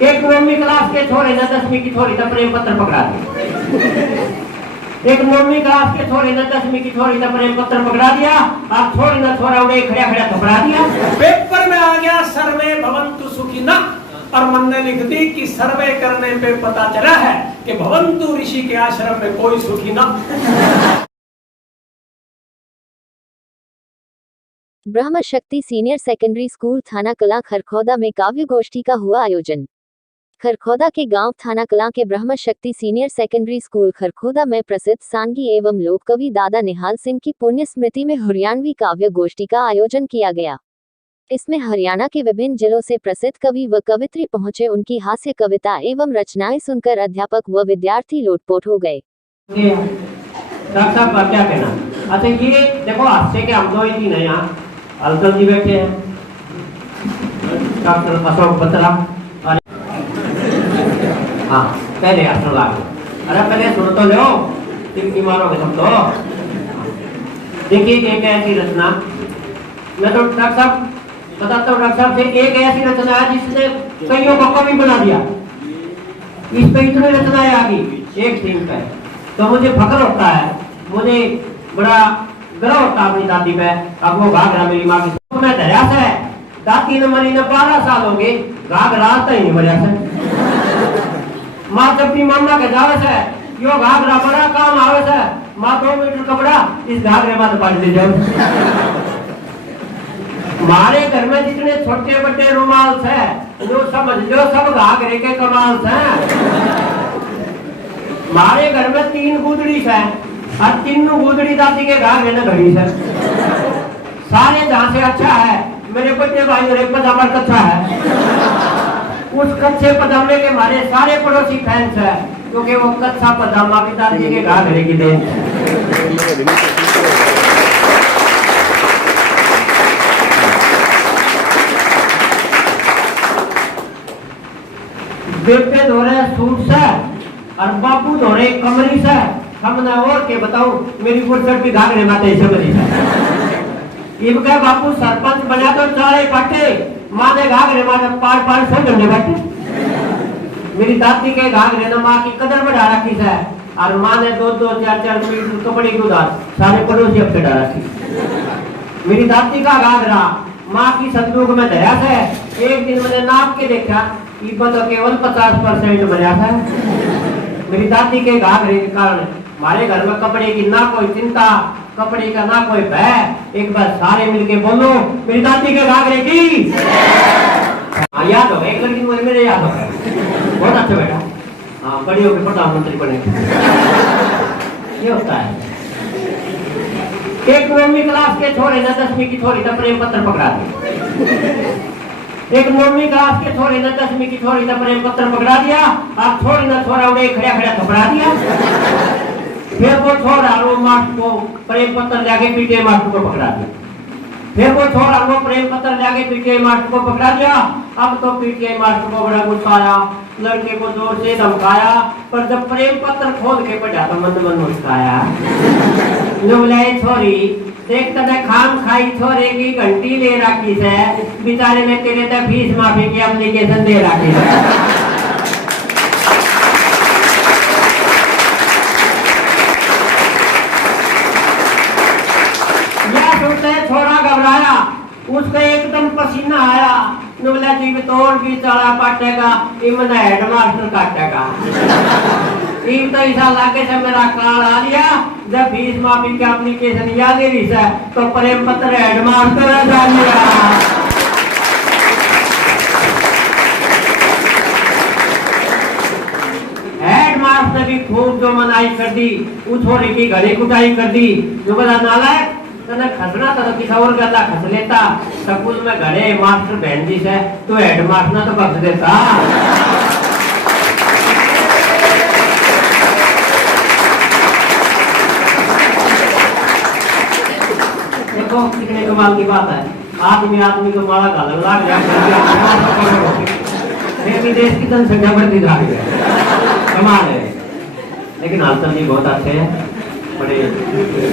एक 9वीं क्लास के छोरे ने 10वीं की छोरी तब प्रेम पत्र पकड़ा दिया। एक 9वीं क्लास के छोरे ने 10वीं की छोरी तब प्रेम पत्र पकड़ा दिया। अब छोरी ने छोरा उड़े खड़ा खड़ा थपड़ा दिया। पेपर में आ गया सर्वे भवन्तु सुखिनः और मन ने लिख दी कि सर्वे करने पे पता चला है कि भवन्तु ऋषि के आश्रम में कोई सुखी ना। ब्रह्म शक्ति सीनियर सेकेंडरी स्कूल थाना कलां खरखौदा में काव्य गोष्ठी का हुआ आयोजन। खरखौदा के गांव थाना कलां के ब्रह्म शक्ति सीनियर सेकेंडरी स्कूल खरखौदा में प्रसिद्ध सांगी एवं लोक कवि दादा निहाल सिंह की पुण्य स्मृति में हरियाणवी काव्य गोष्ठी का आयोजन किया गया। इसमें हरियाणा के विभिन्न जिलों से प्रसिद्ध कवि व कवित्री पहुंचे। उनकी हास्य कविता एवं रचनाएं सुनकर अध्यापक व विद्यार्थी लोटपोट हो गए। डॉक्टर साहब क्या कहना? अच्छा ये देखो हास्य के हम दो ही तीन है यहाँ। अलगल जी बैठे हैं, डॉक्टर अशोक बत्रा। हाँ पहले आसन लागो। अरे पहले सुन तो लो, तिनकी मारोगे तुम तो। देखिए एक ऐसी रचना, मैं तो डॉक्टर साहब बताता हूँ, डॉक्टर साहब से एक ऐसी रचना है जिसने कईयों को कवि बना दिया। इस पे इतनी रचनाएं आ गई एक थीम पे, तो मुझे फख्र होता है, मुझे बड़ा गर्व होता है अपनी दादी पे। अब वो घाघरा मेरी माँ की तो मैं धैर्य से दादी ने मरी ने 12 साल हो गए, घाघरा आता ही नहीं मरिया से। माँ जब भी मामला के जावे से यो घाघरा बड़ा काम आवे से, माँ 2 मीटर कपड़ा इस घाघरे में तो ले जाओ। हमारे घर में जितने छोटे बड़े रुमाल थे जो समझ लो सब घाघरे के कमाल थे। हमारे घर में 3 गुदड़ी है और 3 गुदड़ी दादी के घाघरे ने घड़ी है। सारे जहाँ से अच्छा है मेरे बड़े भाई और एक पजामा कच्चा है। उस कच्चे पजामे के हमारे सारे पड़ोसी फैंस है, क्योंकि वो कच्चा पजामा भी दादी के घाघरे की देन। बेटे धोरे सूट से और बापू धोरे कमरी से। हमने और के बताऊं मेरी गुरसट भी घाघरे माते समझी से। इनका बापू सरपंच बना तो चारे पाटे, माँ ने घाघरे माते 500 घंटे बैठे। मेरी दादी के घाघरे ने माँ की कदर बढ़ा रखी है और माँ ने 2-2, 4-4 मीटर कपड़े की उधार सारे पड़ोसी अब चढ़ा रखी। मेरी दादी का घाघरा माँ की संदूक में धरा है। एक दिन मैंने नाप के देखा, तो केवल 50% बना था। मेरी दादी के घाघरे के कारण हमारे घर में कपड़े की ना कोई चिंता, कपड़े का ना कोई भय। एक बार सारे मिलके बोलो मेरी दादी के घाघरे की। हाँ याद हो, एक लड़की मुझे मेरे याद हो, बहुत अच्छा बेटा। हाँ बड़ी होकर प्रधानमंत्री बने। ये होता है। एक 9वीं क्लास के छोरे ने 10वीं की छोरी तब प्रेम पत्र पकड़ा दिया। एक 9वीं क्लास के छोरे ने 10वीं की छोरी तब प्रेम पत्र पकड़ा दिया। अब छोरी ने छोरा उड़े खड़ा खड़ा थपड़ा दिया। फिर वो छोरा वो मास्टर को प्रेम पत्र लाके पीटे मास्टर को पकड़ा दिया। फिर वो छोरा वो प्रेम पत्र लाके पीटे मास्टर को पकड़ा दिया। अब तो पीटे मास्टर को बड़ा गुस्सा आया, लड़के को जोर से धमकाया, पर जब प्रेम पत्र खोल के पढ़ा तो मन मन मुस्काया। बोले छोरी देख तने खाम खाई छोरे की घंटी ले रखी है, बेचारे ने तेरे तक फीस माफी की एप्लीकेशन दे रखी है। यह सुनते छोरा घबराया, उसको एकदम पसीना आया। बोला जी तोड़ भी चढ़ा पाटेगा, इमन हेडमास्टर काटेगा। तो ऐसा लाके से मेरा कार्ड आ गया, जब फीस माफी की एप्लीकेशन याद ही है तो प्रेम पत्र हेडमास्टर आ गया। हेडमास्टर भी खूब जो मनाई कर दी, उछोरे की घड़ी कुटाई कर दी। जो बोला नालायक तने खसना तो किसी और गला खस लेता, स्कूल में घरे मास्टर बहन जी से तो हेडमास्टर तो बख्श देता। देखो कितने कमाल की बात है। आदमी को माला गाल लग गया, फिर भी देश की जनसंख्या बढ़ती जा रही है। कमाल है। लेकिन हालचल जी बहुत अच्छे हैं, बड़े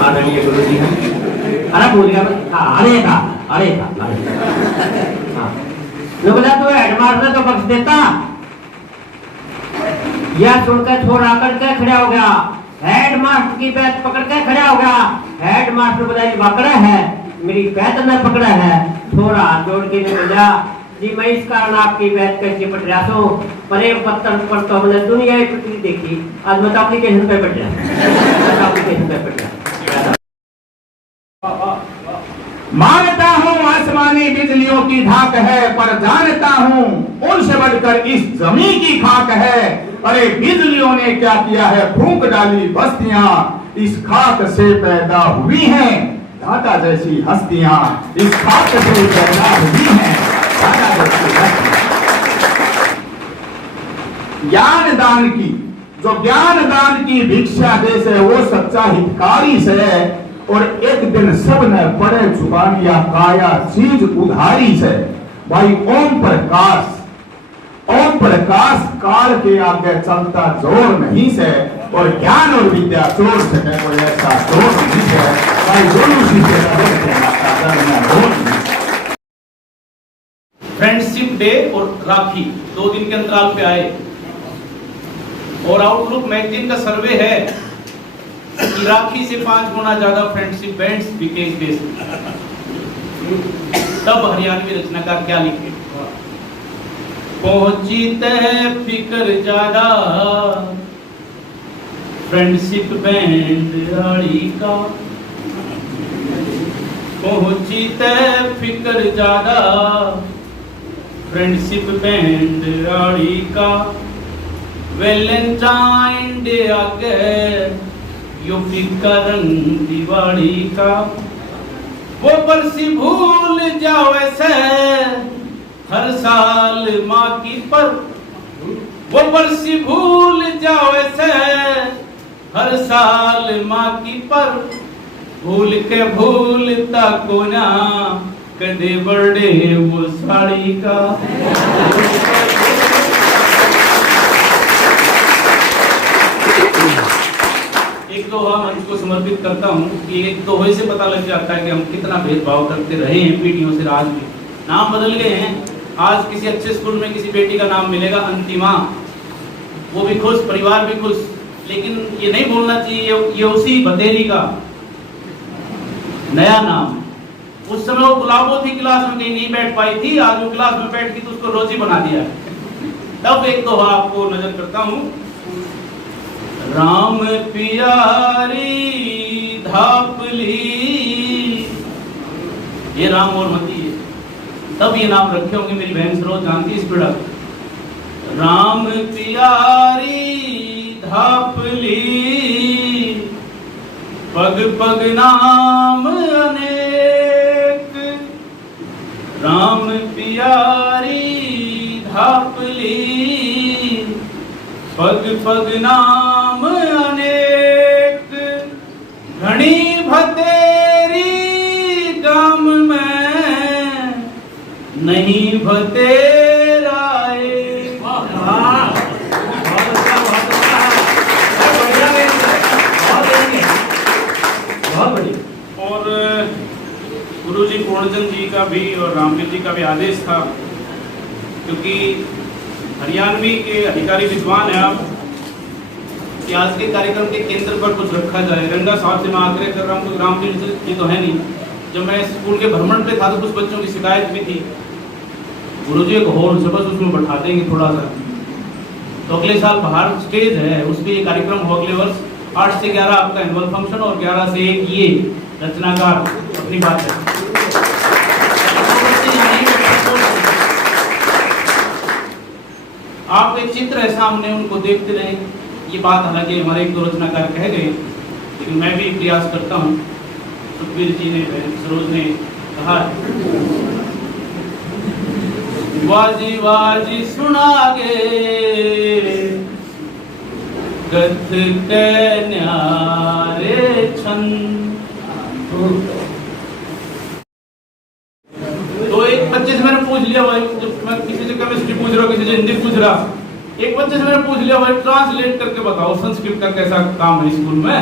आदरणीय गुरु जी हैं। अरे भूल गया, अरे था। हाँ बोला तो हेडमास्टर तो बख्श देता, यह सुनकर छोरा आकर के खड़ा हो गया, हेड मास्टर की बैत पकड़ के खड़ा हो गया। हेड मास्टर बताइए पकड़ा है, मेरी बैत न पकड़ा है। छोरा हाथ जोड़ के नहीं बोला, जी मैं इस कारण आपकी बैत कैसे पट रहा हूँ, प्रेम पत्र पर तो हमने दुनिया की पृथ्वी देखी, आज मैं तो एप्लीकेशन पे पट रहा, एप्लीकेशन पे पट रहा। मानता हूँ आसमानी बिजलियों की धाक है, पर जानता हूँ उनसे बढ़कर इस जमीन की खाक है। अरे बिजलियों ने क्या किया है, फूंक डाली बस्तियां, इस खाक से पैदा हुई हैं दादा जैसी हस्तियां, इस खाक से पैदा हुई हैं दादा जैसी हस्तियां। ज्ञान दान की, जो ज्ञान दान की भिक्षा दे से वो सच्चा हितकारी से, और एक दिन सब ने पड़े जुबानिया काया चीज उधारी से। भाई ओम प्रकाश काल के आगे चलता जोर नहीं से, और ज्ञान और विद्या चोर से कोई ऐसा जोर नहीं है। भाई दोनों चीजें फ्रेंडशिप डे और राखी 2 दिन के अंतराल पे आए, और आउटलुक मैगजीन का सर्वे है कि राखी से 5 गुना ज्यादा फ्रेंडशिप बैंड्स बिके इस देश में। तब हरियाणवी रचनाकार क्या लिखे, पहुंची तय फिक्र ज्यादा फ्रेंडशिप बैंड आड़ी का, पहुंची तय फिक्र ज्यादा फ्रेंडशिप बैंड आड़ी का, वैलेंटाइन डे आ गए यूपी का रंग दिवाली का, वो बरसी भूल जाओ ऐसे हर साल माँ की पर, वो बरसी भूल जाओ ऐसे हर साल माँ की पर, भूल के भूलता को ना कदे बर्थडे वो साड़ी का। एक दोहा मंच को समर्पित करता हूँ कि एक दोहे से पता लग जाता है कि हम कितना भेदभाव करते रहे हैं पीढ़ियों से। आज भी नाम बदल गए हैं, आज किसी अच्छे स्कूल में किसी बेटी का नाम मिलेगा अंतिमा, वो भी खुश, परिवार भी खुश, लेकिन ये नहीं बोलना चाहिए ये उसी बतेरी का नया नाम। उस समय वो गुलाबो थी, क्लास में कहीं नहीं बैठ पाई थी, आज वो क्लास में बैठ के तो उसको रोजी बना दिया। तब एक दोहा आपको नजर करता हूँ, राम प्यारी धापली, ये राम और मती है, तब ये नाम रखे होंगे, मेरी बहन सरोज जानती इस पीड़ा। राम प्यारी धापली, पग पग नाम अनेक, राम प्यारी धापली, पग पग नाम अनेक, घनी भतेरी गाम में नहीं भतेराए। और गुरुजी पूर्णचंद जी का भी और रामवीर जी का भी आदेश था, क्योंकि हरियाणवी के अधिकारी विद्वान है आप, कि आज के कार्यक्रम के केंद्र पर कुछ रखा जाए। रंगा साहब से मैं आग्रह कर रहा हूँ, क्योंकि रामवीर जी तो है नहीं। जब मैं स्कूल के भ्रमण पे था तो कुछ बच्चों की शिकायत भी थी, गुरुजी एक हॉल से बस उसमें बैठा देंगे थोड़ा सा, तो अगले साल बाहर स्टेज है, उस पर ये कार्यक्रम हो अगले वर्ष 8 से 11 आपका एनुअल फंक्शन और 11 से 1 ये रचनाकार अपनी बात है। आप एक चित्र है सामने, उनको देखते रहे। ये बात हालांकि हमारे 1-2 रचनाकार कह गए, लेकिन मैं भी प्रयास करता हूँ। सुखबीर जी ने, सरोज ने कहा, वाजी वाजी सुनागे गथ के न्यारे छंद। तो एक बच्चे से मैंने पूछ लिया, भाई जब मैं किसी से केमिस्ट्री पूछ रहा हूँ, किसी से हिंदी पूछ रहा, एक बच्चे से मैंने पूछ लिया, भाई ट्रांसलेट करके बताओ संस्कृत का कैसा काम है स्कूल में।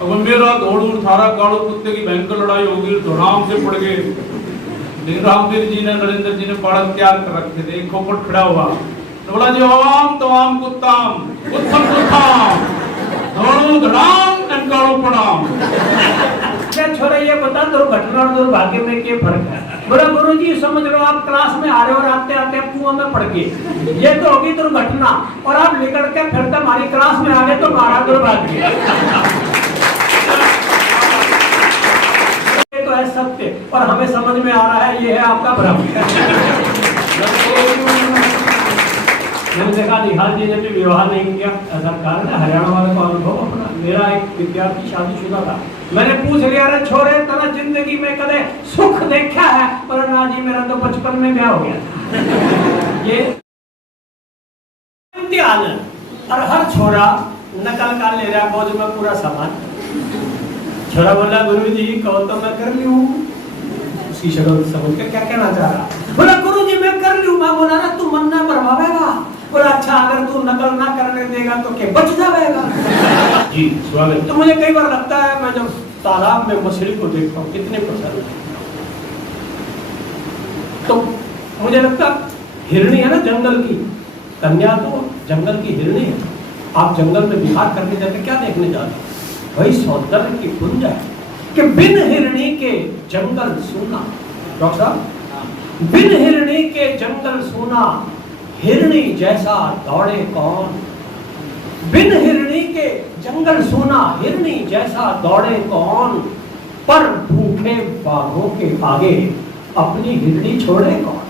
अब मेरा दौड़ थारा काड़ो कुत्ते की भयंकर लड़ाई होगी, धड़ाम से पड़ गए। रामवीर जी ने, नरेंद्र जी ने पढ़ा तैयार कर रखे थे, एक खोपट खड़ा हुआ, तो बोला जी ओम तो आम कुत्ताम उत्तम कुत्ताम दोनों धड़ाम ननकारो प्रणाम। क्या छोरा ये बता दुर्घटना और दुर्भाग्य में क्या फर्क है? बोला गुरुजी समझ लो आप क्लास में आ रहे हो और आते आते कुआं में पड़ गए, ये तो होगी दुर्घटना, और आप निकल के फिर हमारी क्लास में आ गए तो हमारा दुर्भाग्य। ये तो है सत्य और हमें समझ में आ रहा है ये है आपका भ्रम। मैंने देखा निहाल जी ने भी विवाह नहीं किया, सरकार ने हरियाणा वाले को अनुभव अपना। मेरा एक विद्यार्थी शादीशुदा था, मैंने पूछ लिया अरे छोरे तेरा जिंदगी में कदे सुख देखा है? पर ना जी मेरा तो बचपन में ब्याह हो गया। ये इम्तिहान है और हर छोरा नकल का ले रहा बोझ में पूरा सामान। छोरा बोला गुरुजी कहो तो मैं कर लूं। उसी शब्द समझ के क्या कहना चाह रहा? बोला गुरुजी मैं कर लूं। मैं बोला ना तू मन ना भरवावेगा। बोला अच्छा अगर तू नकल ना करने देगा तो क्या बच जाएगा? जी स्वागत। तो मुझे कई बार लगता है मैं जब तालाब में मछली को देखता हूँ कितने पसंद है, तो मुझे लगता हिरणी है ना जंगल की कन्या, तो जंगल की हिरणी है। आप जंगल में विहार करने जाते क्या देखने जाते? वही सौंदर्य की कुंज है कि बिन हिरणी के जंगल सूना। डॉक्टर साहब बिन हिरणी के जंगल सूना, हिरणी जैसा दौड़े कौन। बिन हिरणी के जंगल सूना, हिरणी जैसा दौड़े कौन। पर भूखे बाघों के आगे अपनी हिरणी छोड़े कौन।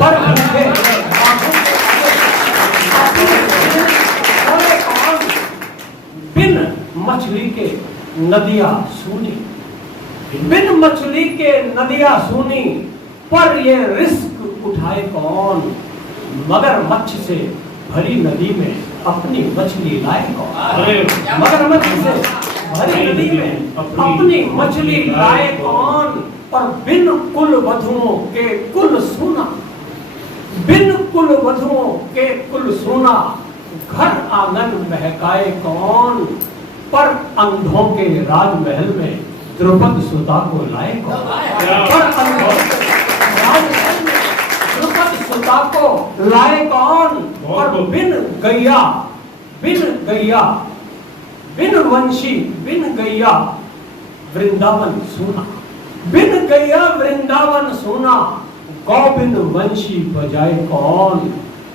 पर भूखे बाघों के आगे अपनी हिरणी छोड़े कौन। बिन मछली के नदियां सूनी, बिन मछली के नदियां सूनी, पर ये रिस्क उठाए कौन। मगर मच्छ से भरी नदी में अपनी मछली लाए कौन। मगर मच्छ से भरी नदी में अपनी मछली लाए कौन। और बिन कुल वधुओं के कुल सूना, बिन कुल वधुओं के कुल सूना, घर आंगन महकाए कौन। पर अंधों के राजमहल में द्रुपद सुता को लाए कौन। पर अंधों के राजमहल में द्रुपद सुता को लाए कौन। और बिन गैया बिन वंशी बिन गैया वृंदावन सुना। बिन गैया वृंदावन सुना, गोविंद वंशी बजाए कौन।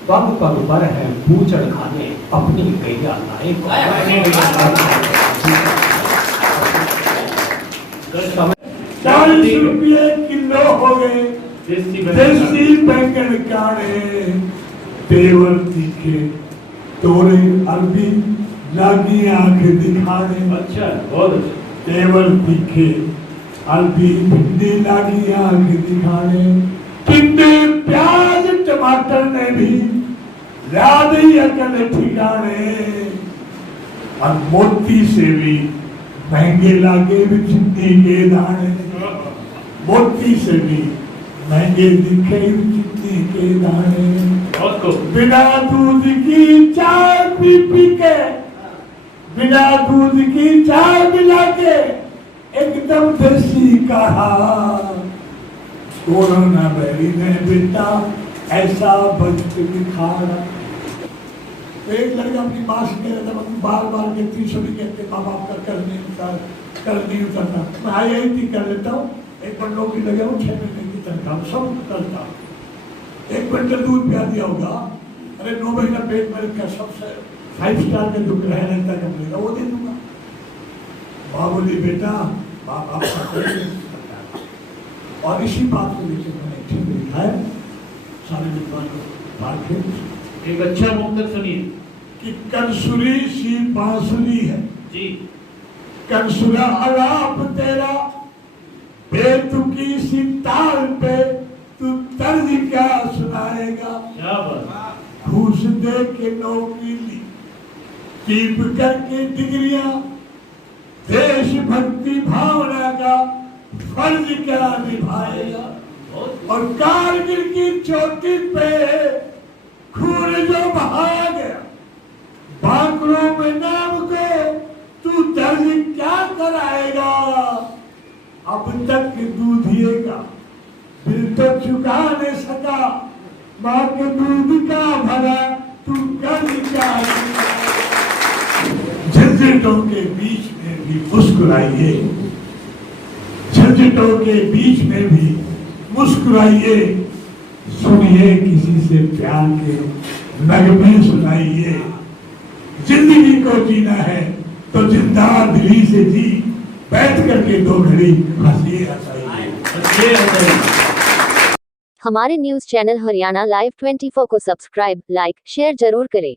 पग पग पर है पूछड़ खाने अपनी गैया लाए कौन। 40 रुपये किलो हो गए देसी बैंगन काढ़े, तेवर तीखे तोरे अरबी लागी आंख दिखाने। अच्छा बहुत अच्छा। तेवर तीखे अरबी भिंडी लागी आंख दिखाने। कितने प्याज टमाटर ने भी याद ही अकल ठिकाने। और मोती से भी महंगे लागे चिट्टी के दाने। मोती से भी महंगे दिखे चिट्टी के दाने। बिना दूध की चाय पी पी के, बिना दूध की चाय मिला के एकदम देसी कहा। कोरोना बैरी ने बेटा ऐसा बचत दिखाया। एक लड़का अपनी माँ से कह रहा था बार बार कहती सभी कहते माँ बाप का कर नहीं उतरता। मैं IIT कर लेता हूँ, एक बार नौकरी लगे हूँ, 6 महीने की तनख्वाह सब करता हूँ। 1 क्विंटल दूध पिया दिया होगा, अरे 9 महीना पेट में रखा, सबसे 5 स्टार का जो किराया रहता है कमरे का वो दे दूंगा। माँ बोली बेटा माँ बाप का करेंगे। और इसी बात को लेकर मैंने ठीक लिखा है सारे विद्वान को। एक अच्छा मुक्तक सुनिए कि कंसुरी सी बांसुरी है जी। कंसुरा अलाप तेरा बेतुकी सी ताल पे तू तर्ज क्या सुनाएगा। क्या बात। घूस दे के नौकरी ली, टीप करके डिग्रियां, देशभक्ति भावना का फर्ज क्या निभाएगा। और कारगिल की चोटी पे खून जो बहा गया, बांकड़ों में नाम को तू दर्ज क्या कराएगा। अब तक दूधिए का बिल तो चुका नहीं सका, माँ के दूध का भरा तू कर क्या। झंझटों के बीच में भी मुस्कुराइए, झंझटों के बीच में भी मुस्कुराइए, सुनिए किसी से प्यार के नगमे सुनाइए। जिंदगी को जीना है तो जिंदा दिली से जी, बैठ करके दो घड़ी हंसिए हंसाइए। हमारे न्यूज चैनल हरियाणा लाइव 24 को सब्सक्राइब, लाइक, शेयर जरूर करें।